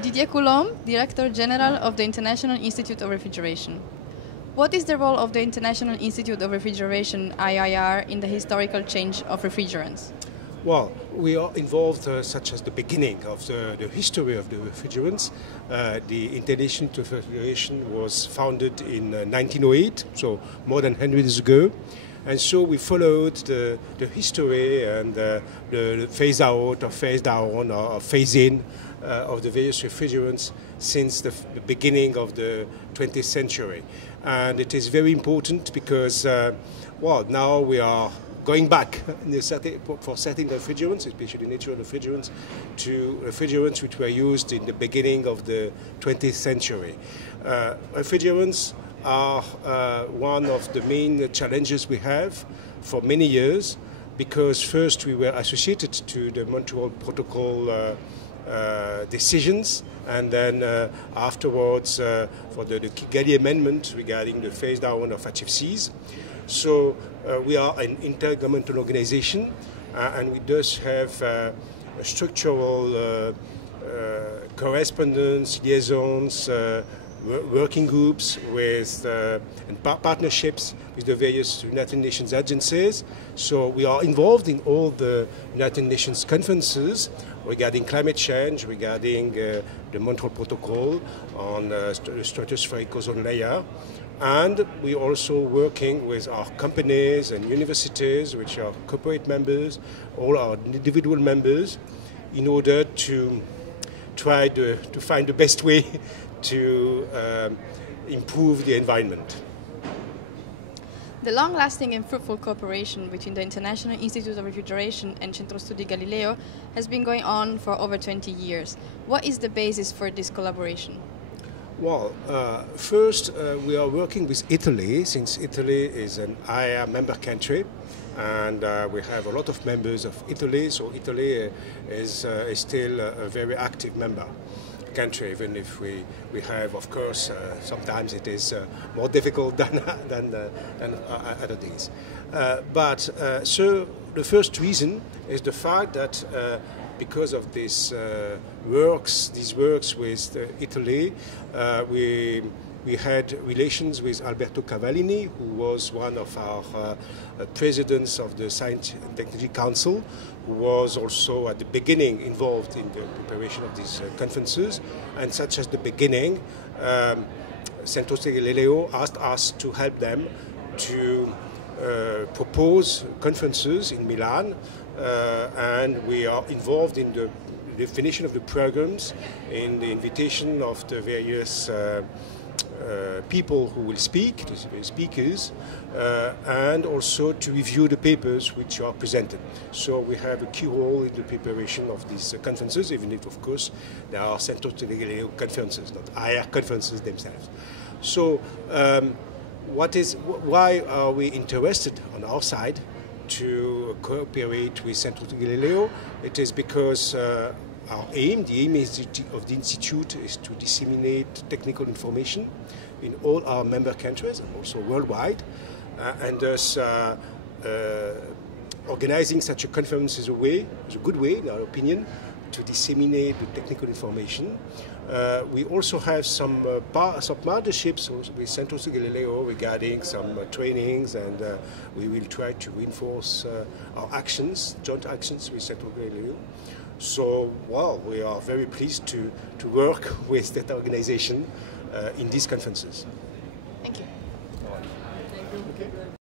Didier Coulomb, Director General of the International Institute of Refrigeration. What is the role of the International Institute of Refrigeration, IIR, in the historical change of refrigerants? Well, we are involved such as the beginning of the history of the refrigerants. The International Institute of Refrigeration was founded in 1908, so more than 100 years ago. And so we followed the history and the phase out or phase down or phase in of the various refrigerants since the beginning of the 20th century. And it is very important because, well, now we are going back for certain refrigerants, especially natural refrigerants, to refrigerants which were used in the beginning of the 20th century. Refrigerants are one of the main challenges we have for many years because first we were associated to the Montreal Protocol decisions, and then afterwards for the Kigali Amendment regarding the phase down of HFCs. So we are an intergovernmental organization and we thus have structural correspondence, liaisons, working groups with and partnerships with the various United Nations agencies. So we are involved in all the United Nations conferences regarding climate change, regarding the Montreal Protocol on the stratospheric ozone layer. And we're also working with our companies and universities, which are corporate members, all our individual members, in order to try to find the best way to improve the environment. The long-lasting and fruitful cooperation between the International Institute of Refrigeration and Centro Studi Galileo has been going on for over 20 years. What is the basis for this collaboration? Well, first we are working with Italy, since Italy is an IIR member country, and we have a lot of members of Italy, so Italy is still a very active member country, even if we have, of course, sometimes it is more difficult than other days. So the first reason is the fact that because of these works with Italy, we had relations with Alberto Cavallini, who was one of our presidents of the Science and Technology Council, who was also at the beginning involved in the preparation of these conferences. And such as the beginning, Centro Studi Galileo asked us to help them to propose conferences in Milan, and we are involved in the definition of the programs, in the invitation of the various people who will speak, the speakers, and also to review the papers which are presented. So we have a key role in the preparation of these conferences, even if, of course, there are Centro Studi Galileo conferences, not IIR conferences themselves. So why are we interested on our side to cooperate with Centro Studi Galileo? It is because our aim, the aim of the Institute, is to disseminate technical information in all our member countries and also worldwide, and thus organizing such a conference is a good way, in our opinion, to disseminate the technical information. We also have some partnerships with Centro Studi Galileo regarding some trainings, and we will try to reinforce our actions, joint actions with Centro Studi Galileo. So, well, we are very pleased to work with that organization in these conferences. Thank you. Thank you. Okay.